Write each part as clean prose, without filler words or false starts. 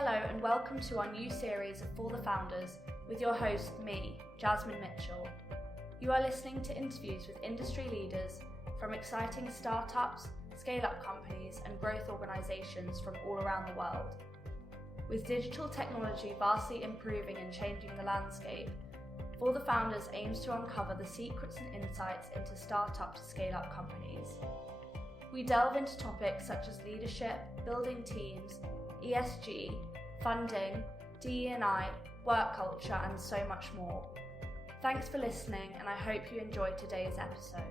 Hello and welcome to our new series of For the Founders with your host, me, Jasmine Mitchell. You are listening to interviews with industry leaders from exciting startups, scale-up companies and growth organisations from all around the world. With digital technology vastly improving and changing the landscape, For the Founders aims to uncover the secrets and insights into startup to scale-up companies. We delve into topics such as leadership, building teams, ESG, funding, DE&I, work culture and so much more. Thanks for listening and I hope you enjoyed today's episode.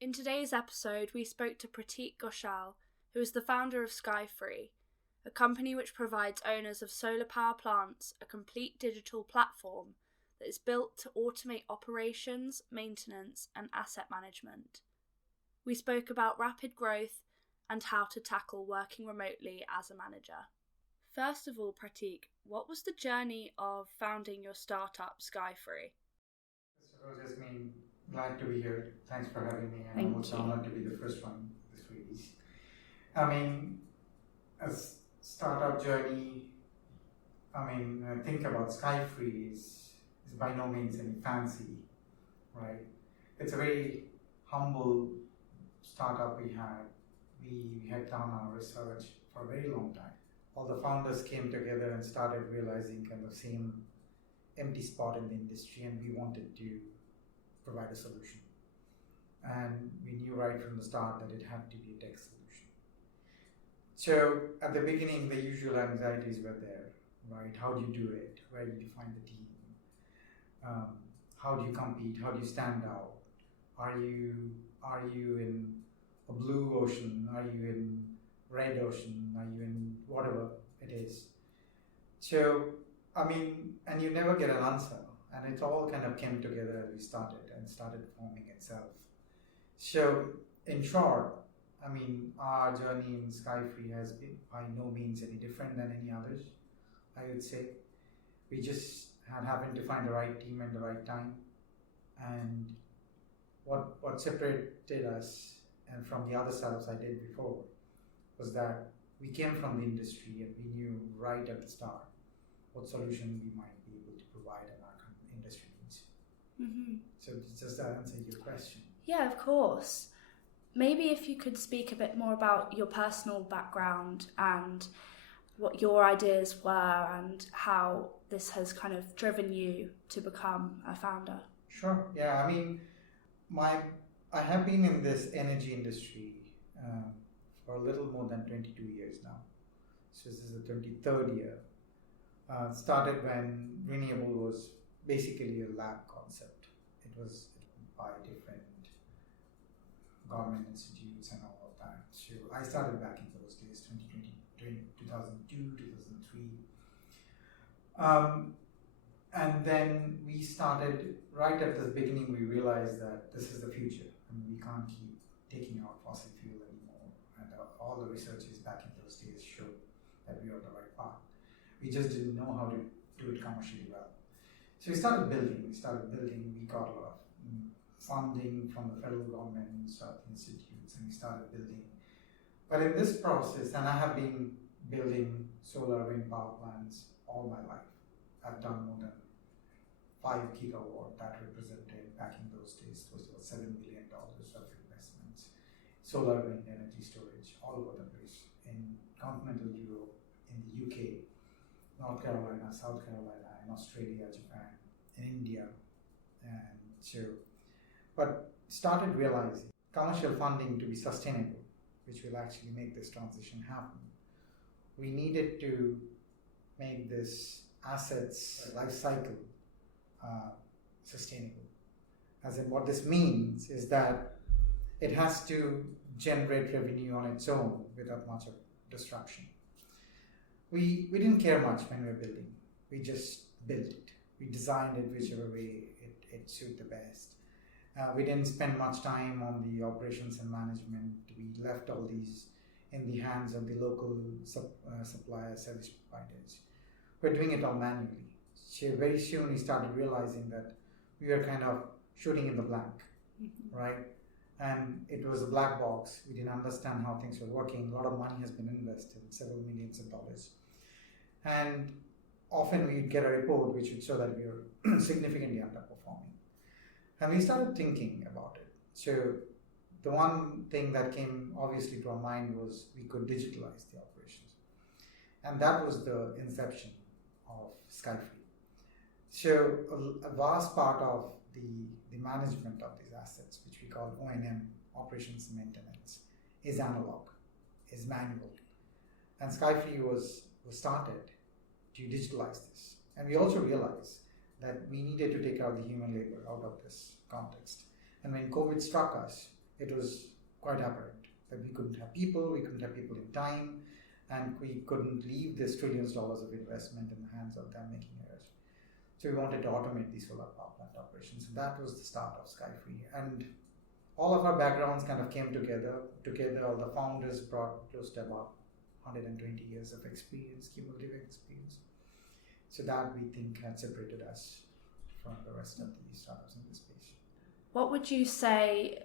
In today's episode, we spoke to Pratik Goshal, who is the founder of Skyfri, a company which provides owners of solar power plants a complete digital platform that is built to automate operations, maintenance, and asset management. We spoke about rapid growth and how to tackle working remotely as a manager. First of all, Pratik, what was the journey of founding your startup, Skyfri? First of all, Jasmine, glad to be here. Thanks for having me. And I'm also honored to be the first one this release. A startup journey, think about Skyfri is by no means any fancy, right? It's a very humble startup we had. We had done our research for a very long time. All the founders came together and started realizing kind of same empty spot in the industry, and we wanted to provide a solution. And we knew right from the start that it had to be a tech solution. So at the beginning, the usual anxieties were there, right? How do you do it? Where do you find the team? How do you compete? How do you stand out? Are you in a blue ocean? Are you in red ocean? Are you in whatever it is? So, and you never get an answer. And it all kind of came together as we started forming itself. So, in short, our journey in Skyfri has been by no means any different than any others, I would say. We just had happened to find the right team at the right time. And what separated us and from the other startups I did before was that we came from the industry and we knew right at the start what solution we might be able to provide in our industry needs. Mm-hmm. So does that answer your question? Yeah, of course. Maybe if you could speak a bit more about your personal background and what your ideas were and how this has kind of driven you to become a founder. Sure. Yeah, I have been in this energy industry for a little more than 22 years now. So this is the 23rd year. Started when renewable was basically a lab concept. It was by different government institutes and all of that. So I started back in those days, 2002, 2003. And then we started, right at the beginning, we realized that this is the future. We can't keep taking out fossil fuel anymore. And all the researches back in those days showed that we were on the right path. We just didn't know how to do it commercially well. So we started building. We got a lot of funding from the federal government and institutes, and we started building. But in this process, and I have been building solar wind power plants all my life. I've done more than 5 gigawatt. That represented back in those days was about $7 billion of investments. Solar wind energy storage all over the place in continental Europe, in the UK, North Carolina, South Carolina, in Australia, Japan, in India, but started realizing commercial funding to be sustainable, which will actually make this transition happen. We needed to make this assets life cycle sustainable. As in, what this means is that it has to generate revenue on its own without much of disruption. We didn't care much when we were building. We just built it. We designed it whichever way it suited the best. We didn't spend much time on the operations and management. We left all these in the hands of the local supplier service providers. We're doing it all manually. So very soon we started realizing that we were kind of shooting in the blank, right? and it was a black box. We didn't understand how things were working. A lot of money has been invested, several millions of dollars. And often we'd get a report which would show that we were significantly underperforming. And we started thinking about it. So the one thing that came obviously to our mind was we could digitalize the operations. And that was the inception of Skyfri. So a vast part of the management of these assets, which we call O&M, operations and maintenance, is analog, is manual. And Skyfri was started to digitalize this. And we also realized that we needed to take out the human labor out of this context. And when COVID struck us, it was quite apparent that we couldn't have people in time, and we couldn't leave this trillions of dollars of investment in the hands of them making errors. So we wanted to automate these solar power plant operations. And that was the start of Skyfri. And all of our backgrounds kind of came together. All the founders brought close to about 120 years of experience, cumulative experience. So that we think had separated us from the rest of the startups in this space. What would you say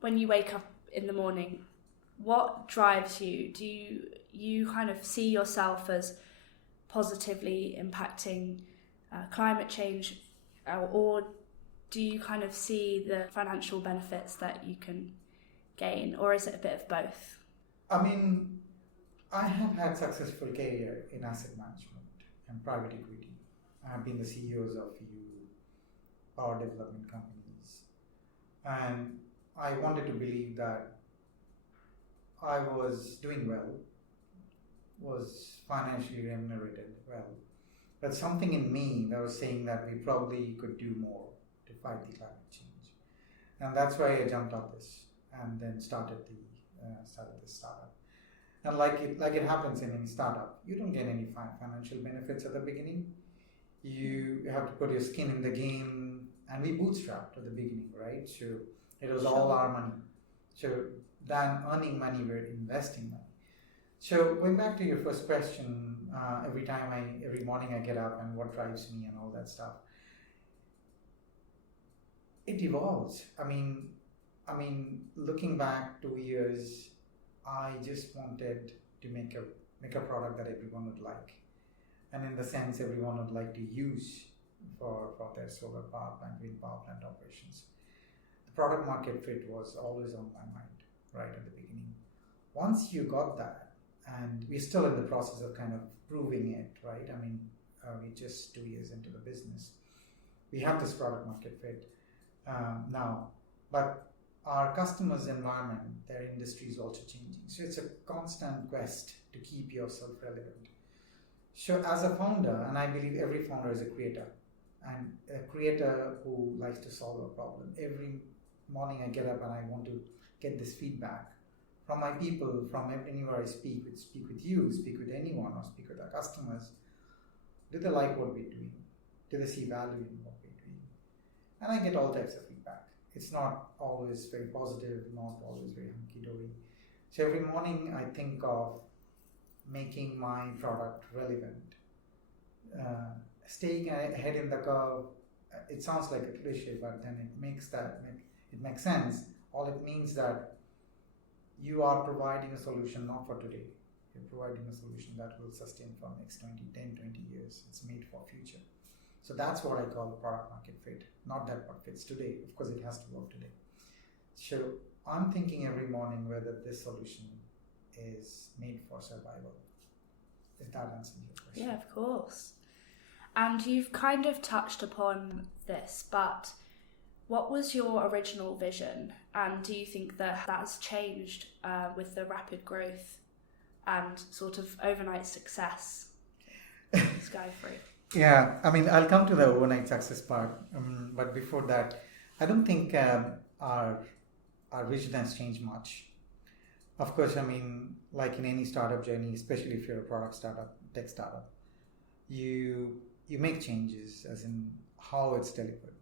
when you wake up in the morning? What drives you? Do you kind of see yourself as positively impacting climate change, or do you kind of see the financial benefits that you can gain, or is it a bit of both? I mean, I have had successful career in asset management and private equity. I have been the CEOs of few power development companies, and I wanted to believe that I was doing well, was financially remunerated well, but something in me that was saying that we probably could do more to fight the climate change. And that's why I jumped on this and then started this startup. And like it happens in any startup, you don't get any financial benefits at the beginning. You have to put your skin in the game, and we bootstrapped at the beginning, right? So it was all our money. So than earning money, we're investing money. So going back to your first question, every morning I get up and what drives me and all that stuff, it evolves. I mean, looking back 2 years, I just wanted to make a product that everyone would like, and in the sense everyone would like to use for their solar power plant, wind power plant operations. The product market fit was always on my mind right at the beginning. Once you got that, and we're still in the process of kind of proving it, right? I mean, we're just 2 years into the business. We have this product market fit now, but our customers' environment, their industry is also changing. So it's a constant quest to keep yourself relevant. So as a founder, and I believe every founder is a creator, and a creator who likes to solve a problem. Every morning I get up and I want to get this feedback from my people, from anywhere I speak with you, speak with anyone, or speak with our customers. Do they like what we're doing? Do they see value in what we're doing? And I get all types of feedback. It's not always very positive, not always very hunky-dory. So every morning I think of making my product relevant, staying ahead in the curve. It sounds like a cliche, but then it makes sense. All it means that you are providing a solution not for today. You're providing a solution that will sustain for next 10, 20 years. It's made for future. So that's what I call product market fit. Not that what fits today. Of course, it has to work today. So I'm thinking every morning whether this solution is made for survival. If that answers your question. Yeah, of course. And you've kind of touched upon this, but what was your original vision? And do you think that that's changed with the rapid growth and sort of overnight success of Skyfri? Yeah, I mean, I'll come to the overnight success part, but before that, I don't think our vision has changed much. Of course, I mean, like in any startup journey, especially if you're a product startup, tech startup, you make changes as in how it's delivered.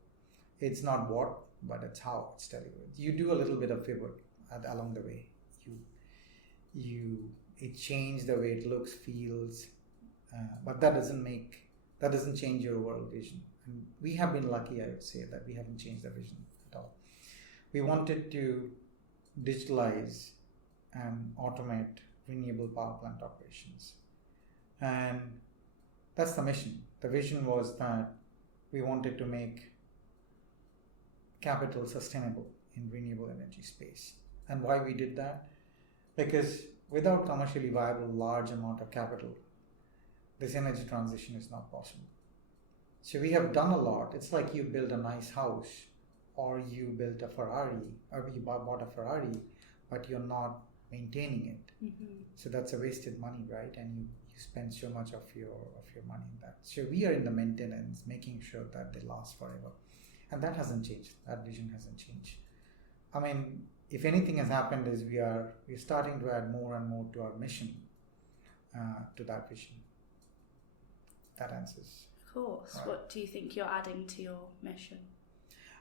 It's not what, but it's how it's delivered. You do a little bit of pivot along the way. It changes the way it looks, feels, but that doesn't change your overall vision. And we have been lucky, I would say, that we haven't changed the vision at all. We wanted to digitalize and automate renewable power plant operations. And that's the mission. The vision was that we wanted to make capital sustainable in renewable energy space. And why we did that? Because without commercially viable large amount of capital, this energy transition is not possible. So we have done a lot. It's like you build a nice house, or you built a Ferrari, or you bought a Ferrari, but you're not maintaining it. Mm-hmm. So that's a wasted money, right? And you spend so much of your money in that. So we are in the maintenance, making sure that they last forever. And that hasn't changed. That vision hasn't changed. I mean, if anything has happened is we're starting to add more and more to our mission, to that vision. That answers. Of course. Right. What do you think you're adding to your mission?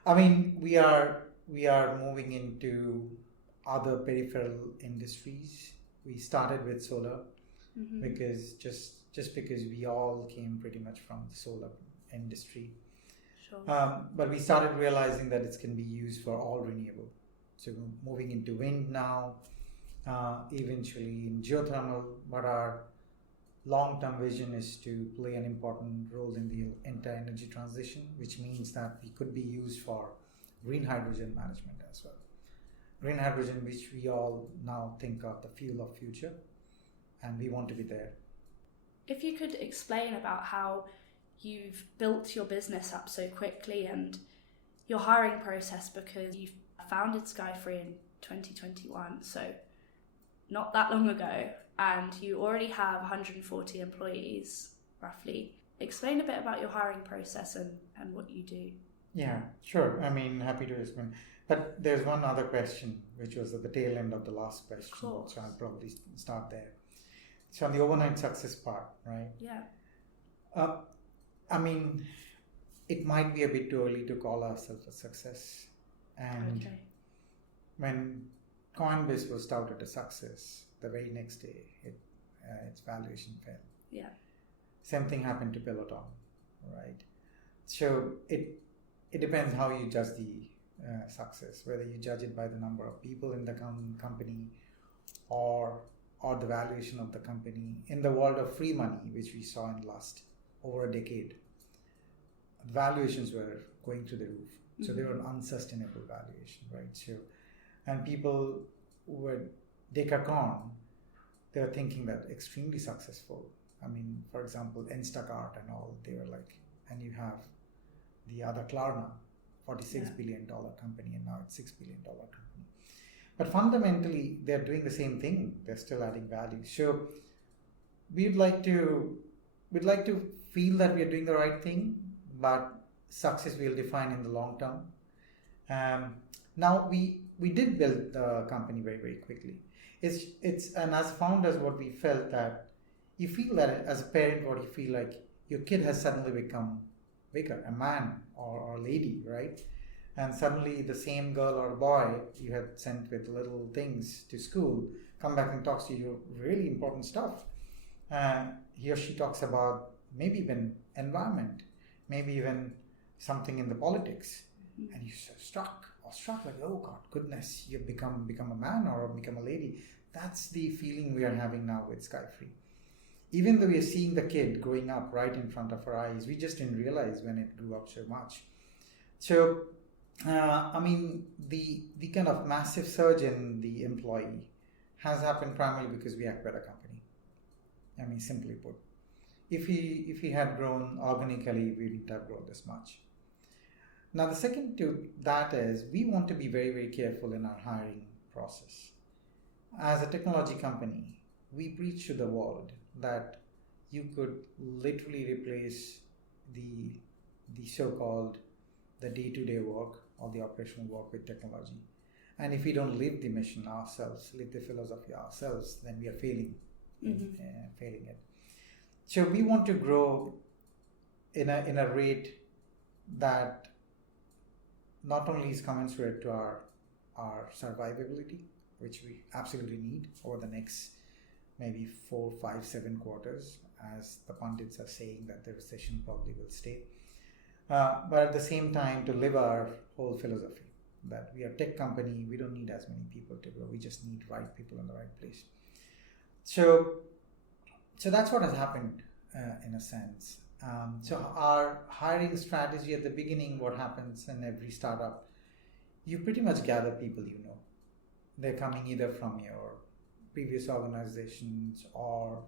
I mean, we are moving into other peripheral industries. We started with solar, Mm-hmm. because just because we all came pretty much from the solar industry. Sure. But we started realizing that it can be used for all renewable. So we're moving into wind now, eventually in geothermal, but our long-term vision is to play an important role in the entire energy transition, which means that we could be used for green hydrogen management as well. Green hydrogen, which we all now think of the fuel of future, and we want to be there. If you could explain about how you've built your business up so quickly and your hiring process, because you've founded Skyfri in 2021, so not that long ago, and you already have 140 employees, roughly. Explain a bit about your hiring process and what you do. Yeah, sure. I mean, happy to explain. But there's one other question, which was at the tail end of the last question, course. so I'll probably start there. So on the overnight success part, right? Yeah. I mean, it might be a bit too early to call ourselves a success. And Okay. when Coinbase was touted a success, the very next day, its valuation fell. Yeah. Same thing happened to Peloton, right? So it depends how you judge the success, whether you judge it by the number of people in the company or the valuation of the company. In the world of free money, which we saw in last over a decade, valuations were going through the roof. So they were an unsustainable valuation, right? So, and people were Decacon, they were thinking that extremely successful. I mean, for example, Instacart and all, they were like, and you have the other Klarna, $46 billion company, and now it's $6 billion company. But fundamentally, they're doing the same thing. They're still adding value. So we'd like to feel that we are doing the right thing, but success we'll define in the long term. Now we did build the company very, very quickly. It's and as founders, what we felt that you feel that as a parent, what you feel like your kid has suddenly become bigger, a man or a lady, right? And suddenly the same girl or boy you had sent with little things to school come back and talks to you really important stuff. He or she talks about maybe even environment, maybe even something in the politics, and you're so struck like, oh God, goodness, you've become a man or become a lady. That's the feeling we are having now with Skyfri. Even though we are seeing the kid growing up right in front of our eyes, we just didn't realize when it grew up so much. So, I mean, the kind of massive surge in the employee has happened primarily because we acquired a company. I mean, simply put, if he had grown organically, we wouldn't have grown this much. Now, the second to that is we want to be very, very careful in our hiring process. As a technology company, we preach to the world that you could literally replace the so-called the day-to-day work or the operational work with technology. And if we don't live the mission ourselves, live the philosophy ourselves, then we are failing it. So we want to grow in a rate that not only is commensurate to our survivability, which we absolutely need over the next maybe 4, 5, 7 quarters, as the pundits are saying that the recession probably will stay. But at the same time, to live our whole philosophy. that we are a tech company. We don't need as many people to grow. We just need right people in the right place. So that's what has happened in a sense. So our hiring strategy at the beginning, what happens in every startup, you pretty much gather people you know. They're coming either from your previous organizations or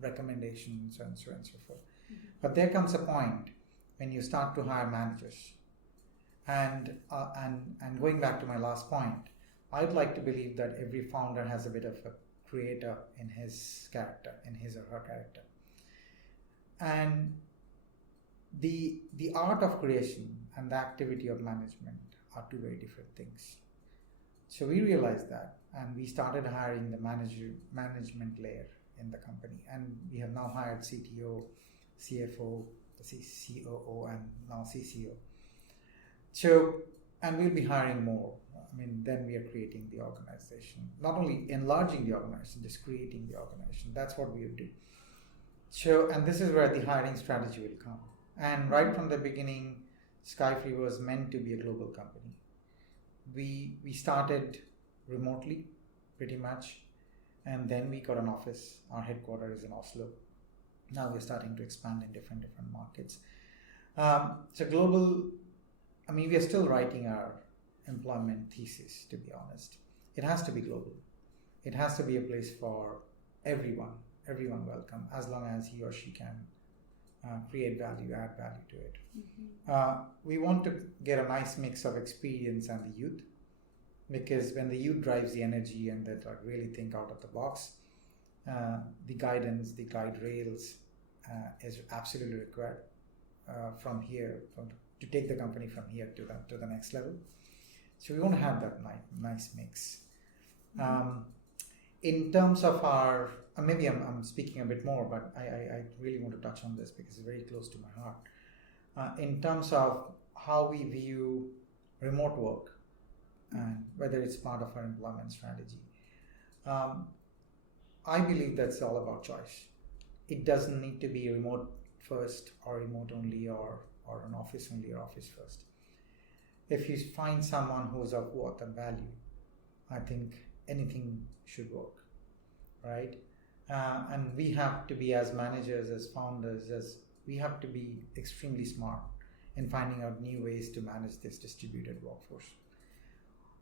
recommendations and so on and so forth. Mm-hmm. But there comes a point when you start to hire managers. And going back to my last point, I'd like to believe that every founder has a bit of a creator in his character, in his or her character. And the art of creation and the activity of management are two very different things. So we realized that, and we started hiring the management layer in the company. And we have now hired CTO, CFO, COO, and now CCO. So, and we'll be hiring more. I mean, then we are creating the organization. Not only enlarging the organization, just creating the organization. That's what we will do. So, and this is where the hiring strategy will come. And right from the beginning, Skyfri was meant to be a global company. We started remotely, pretty much, and then we got an office. Our headquarters is in Oslo. Now we're starting to expand in different markets. So global. I mean, we are still writing our employment thesis, to be honest. It has to be global. It has to be a place for everyone welcome, as long as he or she can create value, add value to it. Mm-hmm. We want to get a nice mix of experience and the youth, because when the youth drives the energy and they really think out of the box, the guidance, the guide rails is absolutely required from here, to take the company from here to the next level. So we want to have that nice mix. Mm-hmm. In terms of our, maybe I'm speaking a bit more, but I really want to touch on this because it's very close to my heart. In terms of how we view remote work and whether it's part of our employment strategy, I believe that's all about choice. It doesn't need to be remote first or remote only or an office only or office first. If you find someone who's of worth and value, I think anything should work, right? And we have to be, as managers, as founders, we have to be extremely smart in finding out new ways to manage this distributed workforce.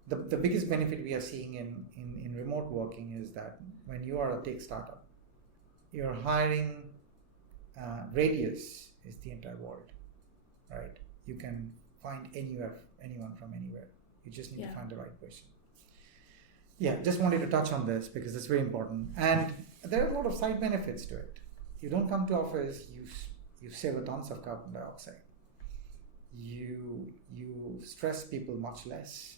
The biggest benefit we are seeing in remote working is that when you are a tech startup, your hiring radius is the entire world, right? You can find anyone from anywhere. You just need to find the right person. Yeah, just wanted to touch on this because it's very important. And there are a lot of side benefits to it. You don't come to office, you save tons of carbon dioxide. You stress people much less.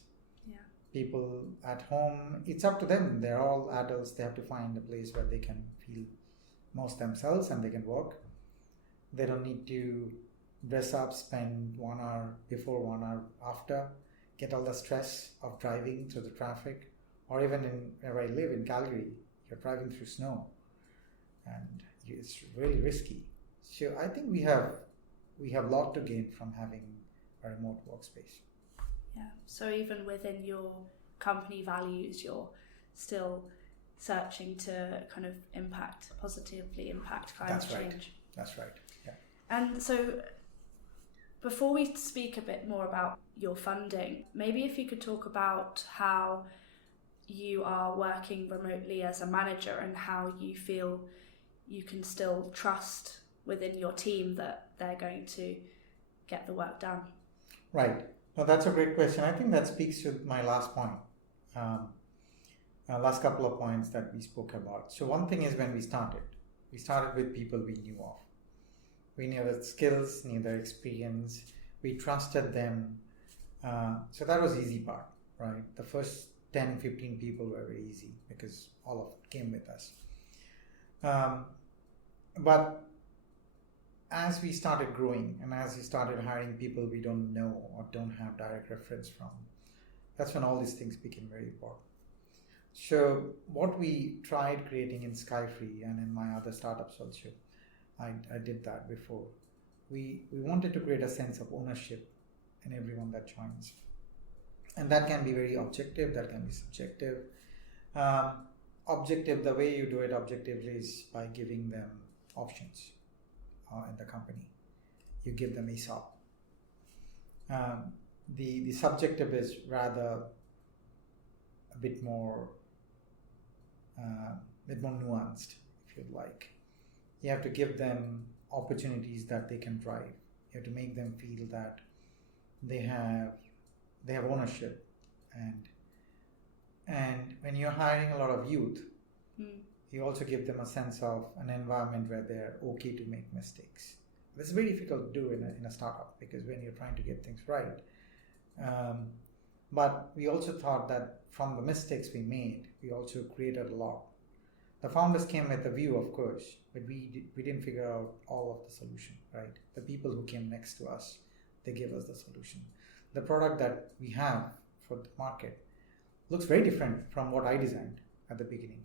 Yeah. People at home, it's up to them. They're all adults. They have to find a place where they can feel most themselves and they can work. They don't need to dress up, spend 1 hour before, 1 hour after, get all the stress of driving through the traffic. Or even where I live in Calgary, you're driving through snow and it's really risky. So I think we have a lot to gain from having a remote workspace. Yeah. So even within your company values, you're still searching to kind of positively impact climate change. That's right. Yeah. And so before we speak a bit more about your funding, maybe if you could talk about how you are working remotely as a manager and how you feel you can still trust within your team that they're going to get the work done. Right. Now that's a great question. I think that speaks to my last point, last couple of points that we spoke about. So one thing is when we started with people we knew of. We knew their skills, knew their experience. We trusted them. So that was the easy part, right? The first 10, 15 people were very easy because all of it came with us. But as we started growing and as we started hiring people we don't know or don't have direct reference from, that's when all these things became very important. So what we tried creating in Skyfri and in my other startups also, I did that before. We wanted to create a sense of ownership in everyone that joins. And that can be very objective, that can be subjective. Objective, the way you do it objectively is by giving them options in the company. You give them ESOP. The subjective is rather a bit more nuanced, if you'd like. You have to give them opportunities that they can drive. You have to make them feel that they have ownership, and when you're hiring a lot of youth, you also give them a sense of an environment where they're okay to make mistakes. This is very difficult to do in a startup, because when you're trying to get things right. But we also thought that from the mistakes we made, we also created a lot. The founders came with a view, of course, but we didn't figure out all of the solution, right? The people who came next to us, they gave us the solution. The product that we have for the market looks very different from what I designed at the beginning.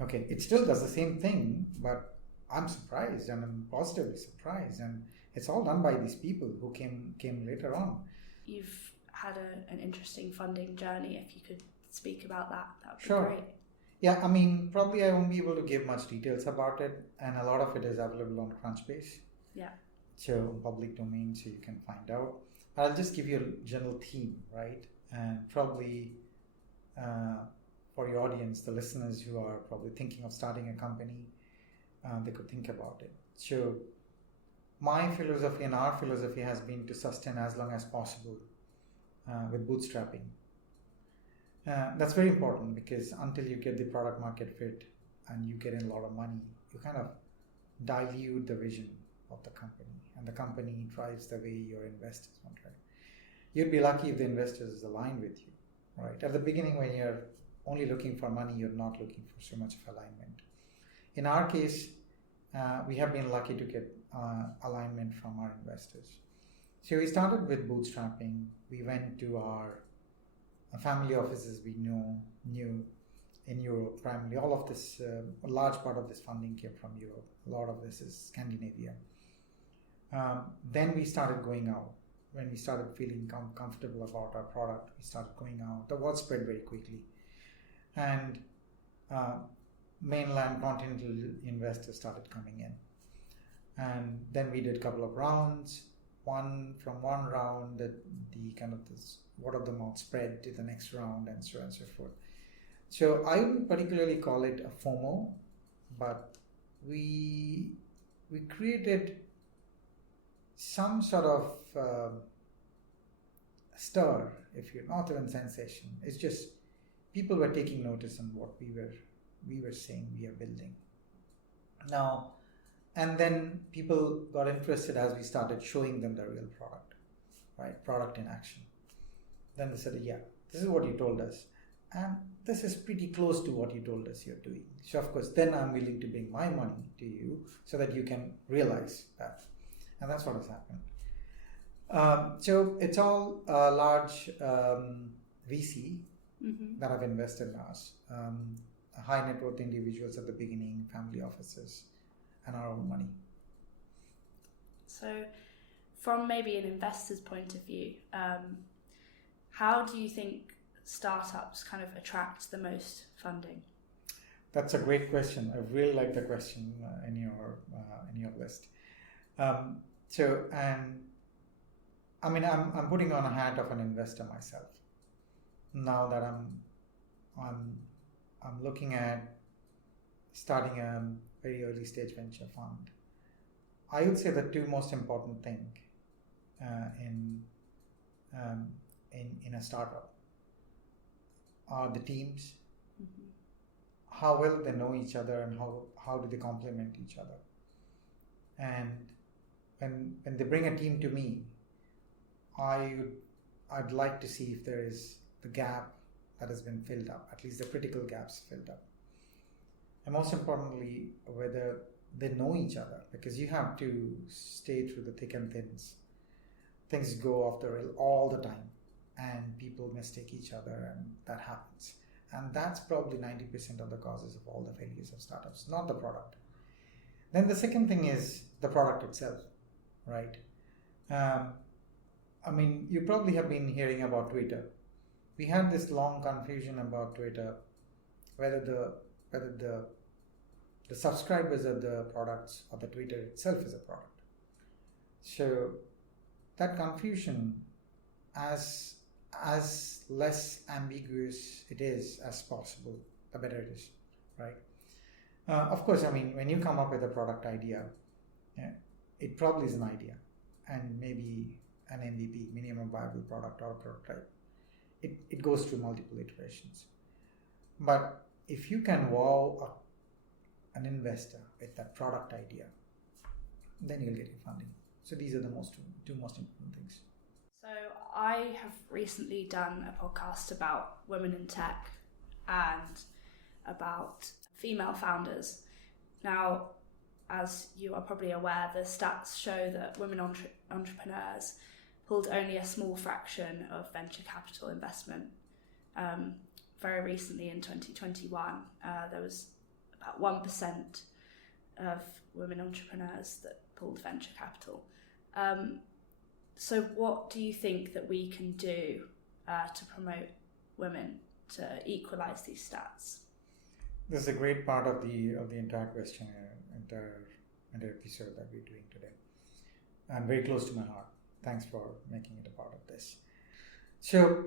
Okay, it still does the same thing, but I'm surprised, and I'm positively surprised, and it's all done by these people who came later on. You've had an interesting funding journey. If you could speak about that would be Sure. great. Yeah, I mean, probably I won't be able to give much details about it, and a lot of it is available on Crunchbase. Yeah. So public domain, so you can find out. I'll just give you a general theme, right? And probably for your audience, the listeners who are probably thinking of starting a company, they could think about it. So my philosophy and our philosophy has been to sustain as long as possible with bootstrapping. That's very important, because until you get the product market fit and you get in a lot of money, you kind of dilute the vision of the company, and the company drives the way your investors want, right? You'd be lucky if the investors align with you, right? At the beginning, when you're only looking for money, you're not looking for so much of alignment. In our case, we have been lucky to get alignment from our investors. So we started with bootstrapping. We went to our family offices we knew in Europe primarily. All of this, a large part of this funding came from Europe. A lot of this is Scandinavia. Then we started going out. When we started feeling comfortable about our product, we started going out. The word spread very quickly. And mainland continental investors started coming in. And then we did a couple of rounds. From one round, the kind of this word of the mouth spread to the next round, and so on and so forth. So I wouldn't particularly call it a FOMO, but we created some sort of stir, if you're not even sensation. It's just people were taking notice on what we were saying we are building. Now, and then people got interested as we started showing them the real product, right? Product in action. Then they said, yeah, this is what you told us. And this is pretty close to what you told us you're doing. So of course, then I'm willing to bring my money to you so that you can realize that. And that's what has happened. So it's all large VC that have invested in us. High net worth individuals at the beginning, family offices, and our own money. So from maybe an investor's point of view, how do you think startups kind of attract the most funding? That's a great question. I really like the question in your list. And I mean, I'm putting on a hat of an investor myself. Now that I'm looking at starting a very early stage venture fund, I would say the two most important thing in a startup are the teams, how well they know each other, and how do they complement each other. And when they bring a team to me, I'd like to see if there is the gap that has been filled up, at least the critical gaps filled up. And most importantly, whether they know each other, because you have to stay through the thick and thins. Things go off the rail all the time, and people mistake each other, and that happens. And that's probably 90% of the causes of all the failures of startups, not the product. Then the second thing is the product itself, right? I mean, you probably have been hearing about Twitter, we had this long confusion about Twitter, whether the subscribers are the products or the Twitter itself is a product. So that confusion, as less ambiguous it is as possible, the better it is, right? Of course, I mean, when you come up with a product idea, it probably is an idea and maybe an MVP, minimum viable product, or a prototype. It goes through multiple iterations. But if you can wow an investor with that product idea, then you'll get your funding. So these are the two most important things. So I have recently done a podcast about women in tech and about female founders. Now, as you are probably aware, the stats show that women entrepreneurs pulled only a small fraction of venture capital investment. Very recently in 2021, there was about 1% of women entrepreneurs that pulled venture capital. So what do you think that we can do to promote women to equalise these stats? This is a great part of the entire question, entire episode that we're doing today, and very close to my heart. Thanks for making it a part of this. So,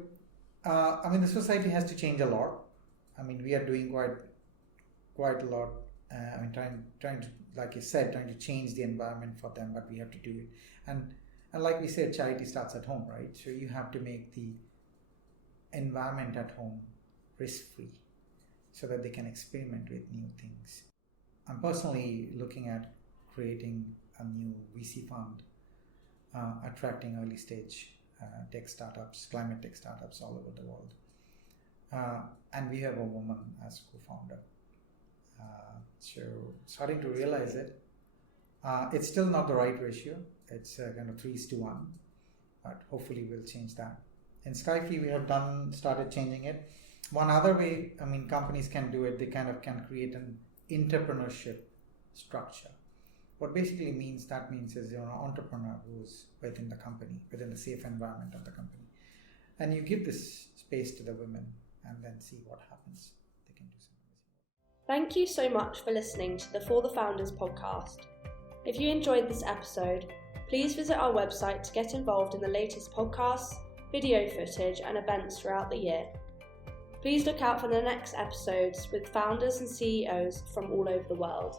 I mean, the society has to change a lot. I mean, we are doing quite a lot. I mean, trying to, like you said, trying to change the environment for them, but we have to do it. And like we said, charity starts at home, right? So you have to make the environment at home risk-free, so that they can experiment with new things. I'm personally looking at creating a new VC fund, attracting early stage tech startups, climate tech startups all over the world. And we have a woman as co-founder. So starting to realize it. It's still not the right ratio. It's kind of 3:1, but hopefully we'll change that. In Skyfri, we have started changing it. One other way, I mean, companies can do it, they kind of can create an entrepreneurship structure. What basically means is you're an entrepreneur who's within the company, within the safe environment of the company. And you give this space to the women and then see what happens. They can do something. Thank you so much for listening to the For the Founders podcast. If you enjoyed this episode, please visit our website to get involved in the latest podcasts, video footage and events throughout the year. Please look out for the next episodes with founders and CEOs from all over the world.